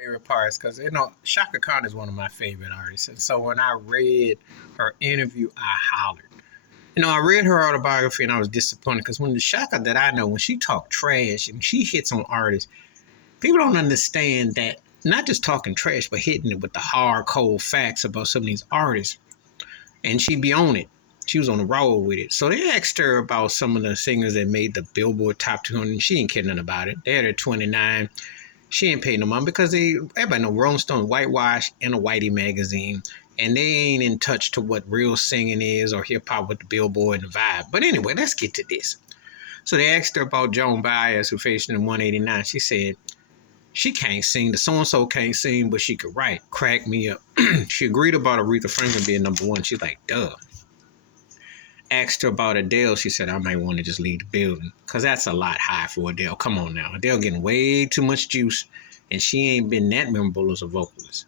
favorite parts because Chaka Khan is one of my favorite artists, and so when I read her interview, I hollered. I read her autobiography and I was disappointed because when the Chaka that I know, when she talk trash and she hits on artists, people don't understand that not just talking trash, but hitting it with the hard, cold facts about some of these artists, and she be on it. She was on the roll with it. So they asked her about some of the singers that made the Billboard Top 200, and she didn't care nothing about it. They had her 29. She ain't paid no money because everybody know Rolling Stone whitewash in a whitey magazine, and they ain't in touch to what real singing is or hip hop with the Billboard and the vibe. But anyway, let's get to this. So they asked her about Joan Baez, who faced in 189. She said she can't sing. The so-and-so can't sing, but she could write. Crack me up. She agreed about Aretha Franklin being number one. She's like, duh. Asked her about Adele. She said, I might want to just leave the building because that's a lot high for Adele. Come on now. Adele getting way too much juice, and she ain't been that memorable as a vocalist.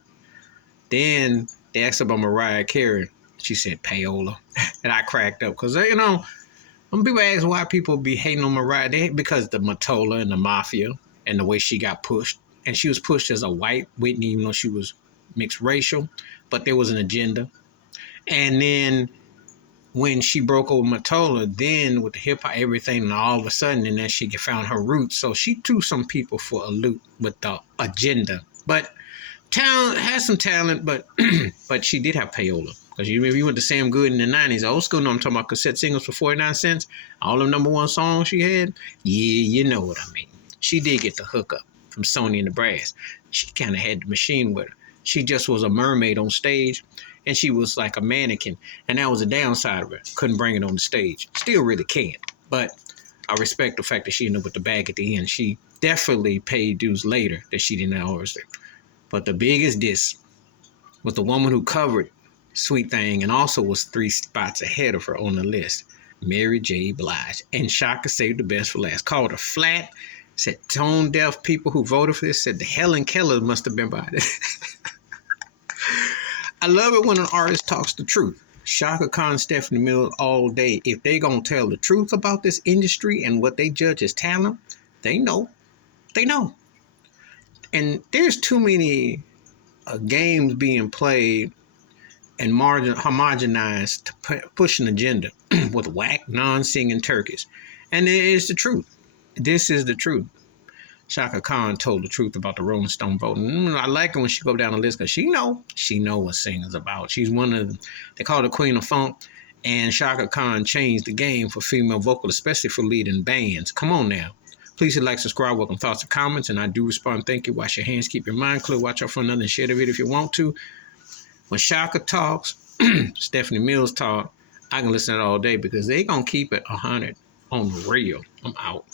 Then they asked her about Mariah Carey. She said, payola. And I cracked up because, when people ask why people be hating on Mariah, because the Matola and the Mafia and the way she got pushed. And she was pushed as a white Whitney, even though she was mixed racial, but there was an agenda. And then when she broke over Matola, then with the hip hop, everything, and all of a sudden, and then she found her roots. So she threw some people for a loop with the agenda. But talent has some talent, but but she did have payola. Because if you went to Sam Good in the 90s, old school, I'm talking about cassette singles for 49 cents, all the number one songs she had, yeah, you know what I mean. She did get the hookup from Sony and the Brass. She kind of had the machine with her. She just was a mermaid on stage, and she was like a mannequin, and that was a downside of it. Couldn't bring it on the stage. Still really can, but I respect the fact that she ended up with the bag at the end. She definitely paid dues later that she didn't know herself. But the biggest diss was the woman who covered Sweet Thing and also was 3 spots ahead of her on the list, Mary J. Blige. And Chaka saved the best for last. Called her flat. Said tone deaf people who voted for this said the Helen Keller must have been by it. I love it when an artist talks the truth. Chaka Khan, Stephanie Mills all day. If they gonna tell the truth about this industry and what they judge as talent, they know. They know. And there's too many games being played and homogenized to push an agenda with whack, non-singing turkeys. And it is the truth. This is the truth. Chaka Khan told the truth about the Rolling Stone voting. I like her when she go down the list because she know what singing's about. She's one of them. They call her Queen of Funk. And Chaka Khan changed the game for female vocalists, especially for leading bands. Come on now. Please hit like, subscribe, welcome thoughts and comments, and I do respond. Thank you. Wash your hands, keep your mind clear, watch out for another, and share the video if you want to. When Chaka talks, Stephanie Mills talk, I can listen to it all day because they going to keep it 100 on the real. I'm out.